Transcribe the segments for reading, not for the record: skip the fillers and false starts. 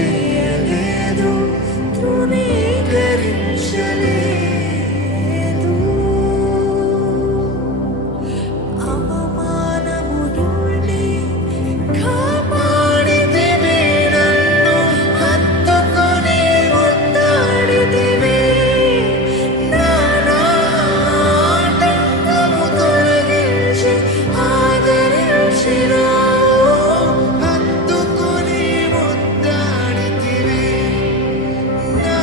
చేయలేదు, తృణీకరించలేదు. అవమానము నుండి కాపాడితివి, నన్ను హత్తుకొని ముద్దాడితివి. నా ఆటంకము తొలగించి ఆదరించినావు, హత్తుకొని ముద్దాడితివి. నా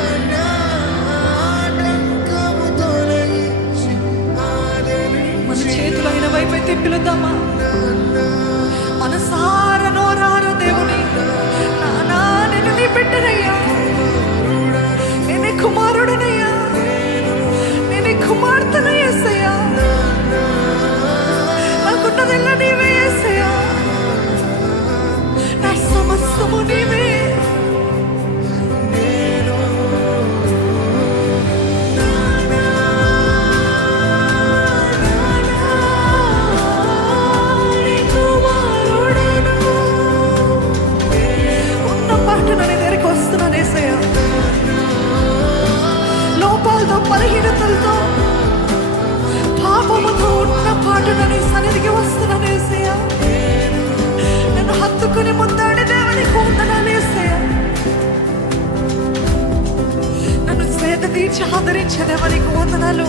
ఆటంకము తొలగించి మన చేతులు ఆయన వైపే తిప్పిలుద్దామా? మనసార నోరారు దేవుని, నానా నేను నీ బిడ్డనయ్యా, నేనే కుమారుడనయ్యా, నేనే కుమార్తెనయ్యా. యేసయ్యా, నాకున్నదెల్లా నీవే యేసయ్యా, నా సమస్తము నీవే. ఉన్న పాటన నీ దగ్గరికి వస్తున్నాను యేసయ్యా, లోపాలతో బలహీనతలతో పాపముతో ఉన్న పాటన నీ సన్నిధికి వస్తున్నాను యేసయ్యా. నన్ను హత్తుకుని ముద్దాడి దేవునికి వందనాలు యేసయ్యా. నన్ను స్వేద తీర్చి ఆదరించే దేవునికి వందనాలు.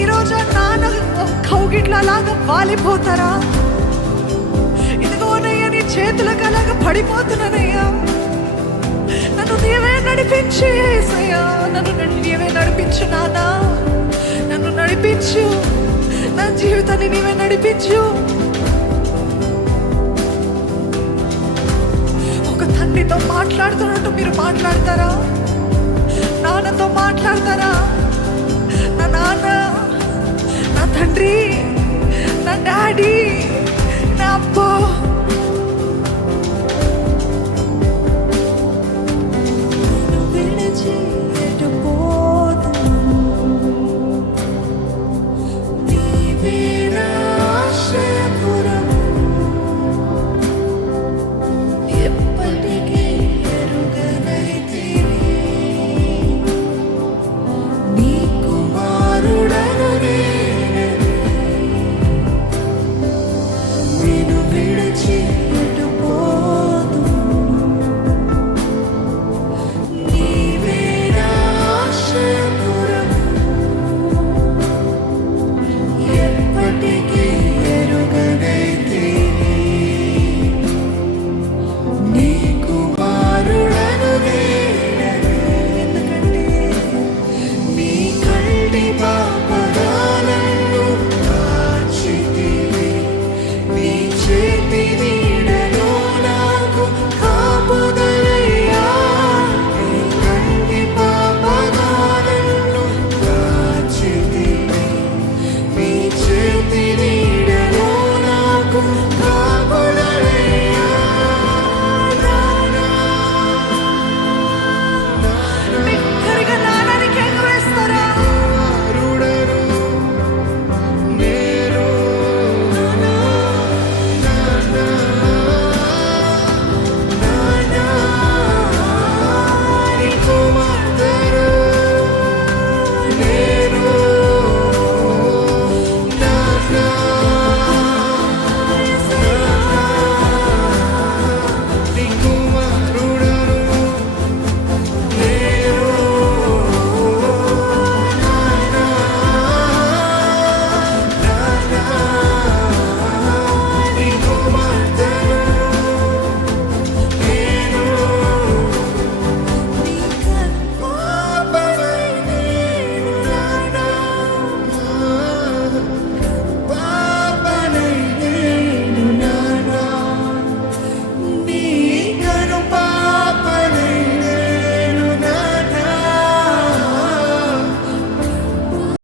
ఈరోజు నాన్న కౌగిట్లో అలాగా వాలిపోతారా? ఇదిగోనయ్యా నీ చేతులకు అలాగా పడిపోతున్నానయ్యా. నన్ను నీవే నడిపించు యేసయ్యా, నన్ను నీవే నడిపించు నాన్న, నన్ను నడిపించు, నా జీవితాన్ని నీవే నడిపించు. ఒక తండ్రితో మాట్లాడుతున్నట్టు మీరు మాట్లాడతారా? నాన్నతో మాట్లాడతారా? నా నాన్న, నా తండ్రి, నా డాడీ, నా అబ్బా,